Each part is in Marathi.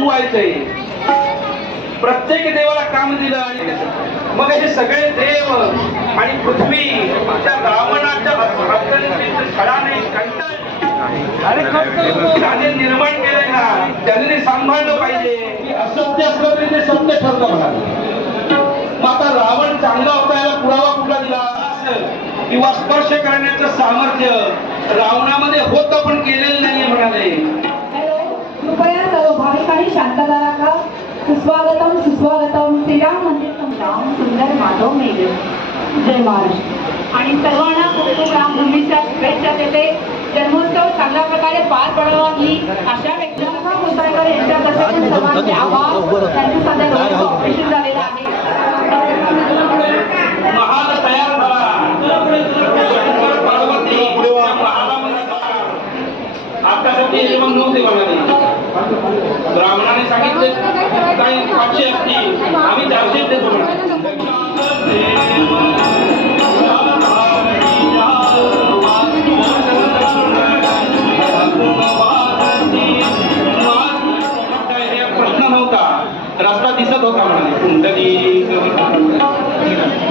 धुवायचे प्रत्येक देवाला काम दिलं आणि मग हे सगळे देव आणि पृथ्वी त्या रावणाच्या त्याने निर्माण केलंय ना त्याने सांभाळलं पाहिजे. की असत्य असलं तरी ते सत्य ठरलं म्हणाले मग आता रावण चांगला होता याला पुरावा कुठला दिला? असं किंवा स्पर्श करण्याचं सामर्थ्य रावणामध्ये होतं पण केलेलं नाहीये म्हणाले. भाविकांनी शांतता राखा सुस्वागतम सुस्वागतम श्रीराम मंदिर संग्राम सुंदर माधव मेघे जय महाराष्ट्र आणि सर्वांना खूप खूप रामभूमीच्या शुभेच्छा देते. जन्मोत्सव चांगल्या प्रकारे पार पडावा ही आशा व्यक्त मुसाळकर यांच्यातर्फे पण सर्वांचे आभार. त्यांचं सध्या ऑपरेशन झालेलं आहे महाल तयार झाला शंकर पार्वती त्या महालामध्ये जाणार. आता सध्या हे मग नव्हते म्हणाले ब्राह्मणाने सांगितले काही पाचशे असती आम्ही चारशे देतो प्रश्न नव्हता. रस्ता दिसत होता म्हणाले कुंडली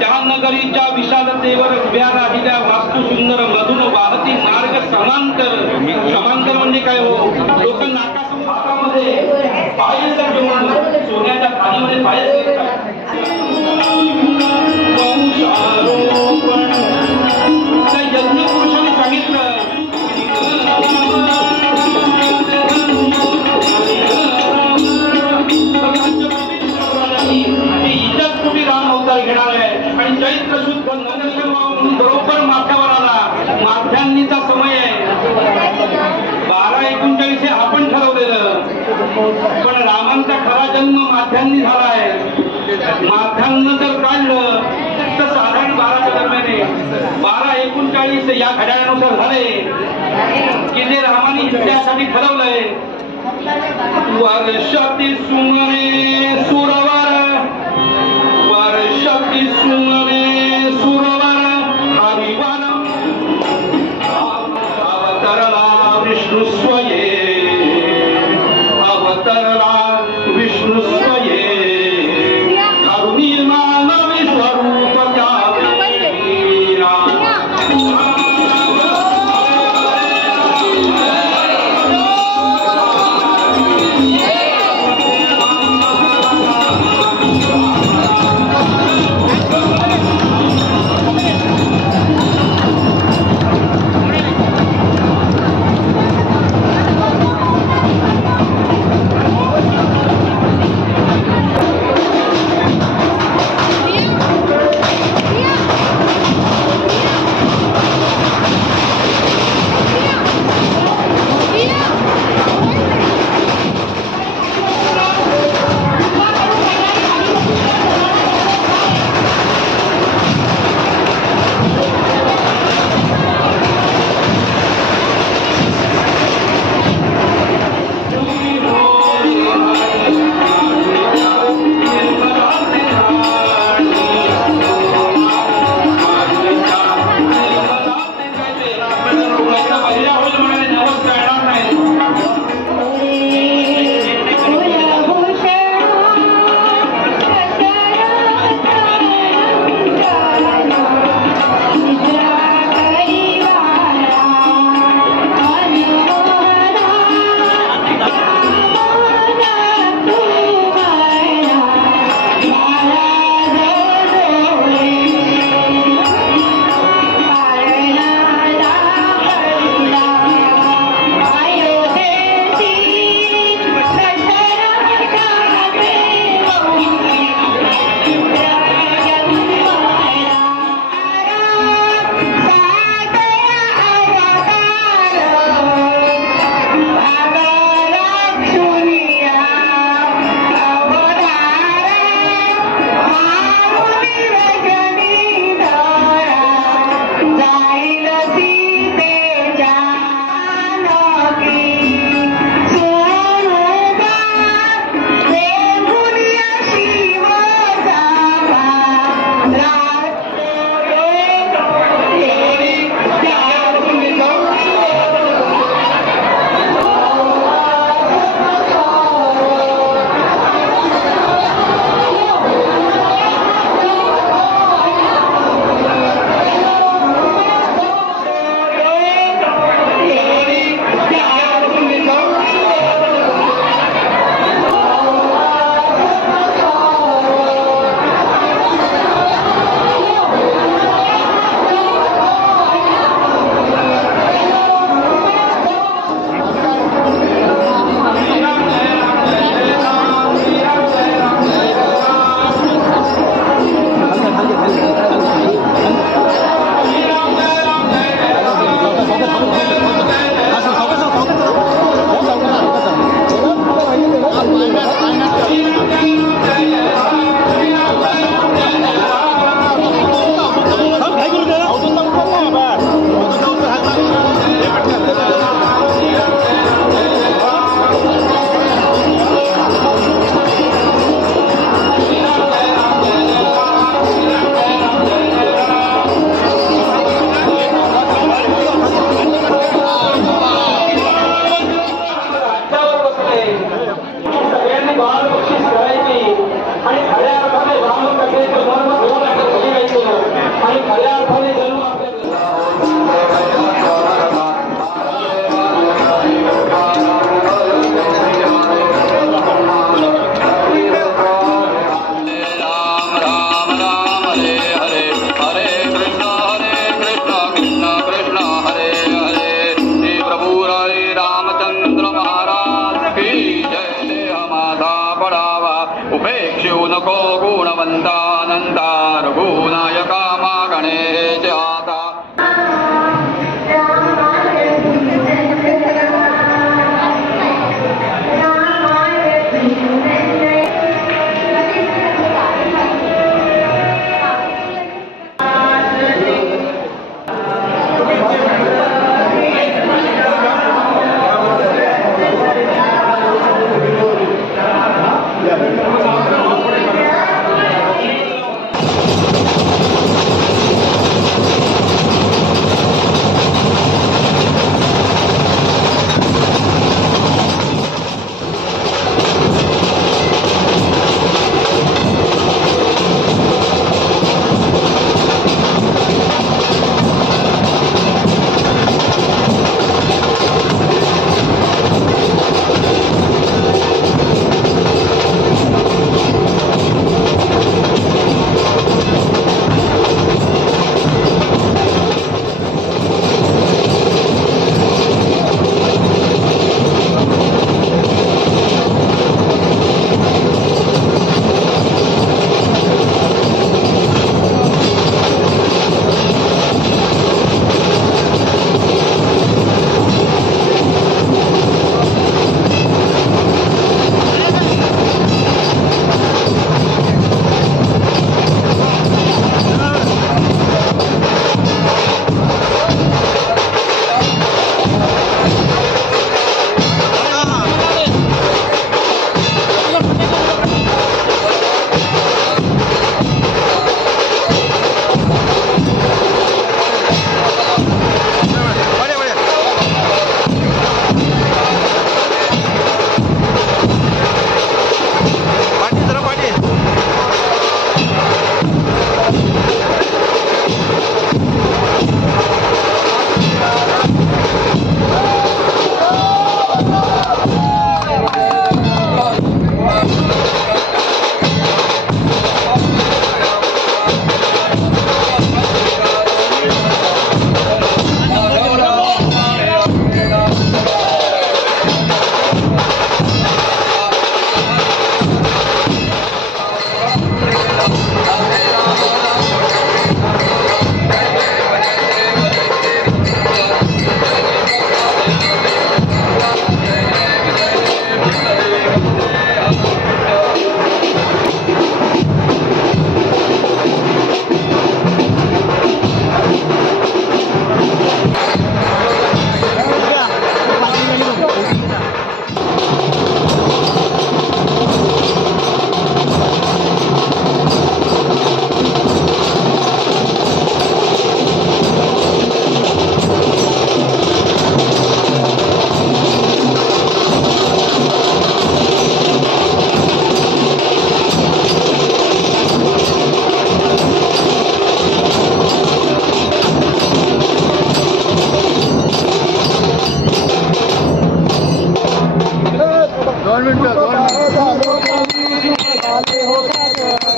त्या नगरीच्या विशालतेवर उभ्या राहिल्या वास्तू सुंदर मधून वाहती मार्ग समांतर. समांतर म्हणजे काय हो? लोक नाका আমাদের পায়ের जन्म माथ्यांनी झाला आहे माथ्यांना जर काढलं तर साधारण बाराच्या दरम्याने बारा एकोणचाळीस या घड्याळानुसार झाले. की जे रामाने त्यासाठी ठरवलंय. वर्षातील सुमने सुरवार परावा। उपेक्षू नको गुणवंता रघुनायका मागणे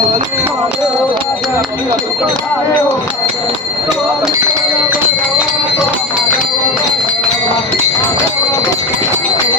Thank you.